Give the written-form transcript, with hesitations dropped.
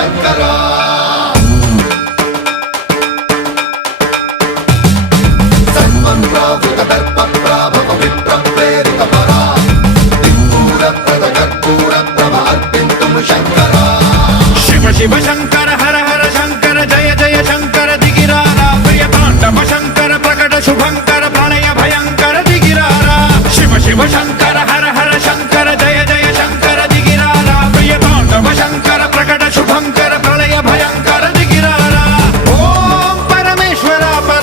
శంకర సన్మన్రావృత దర్ప ప్రాభవ విప్ర ప్రేరిత పరా దిక్పూర ప్రద కర్పూర ప్రభ అర్పింతుం శంకర శివ శివ శంకర హర హర శంకర జయ జయ శంకర దిగిరారా ప్రియ తాండవ శంకర ప్రకట శుభంకర ప్రణయ భయంకర దిగిరారా శివ శివ శంకర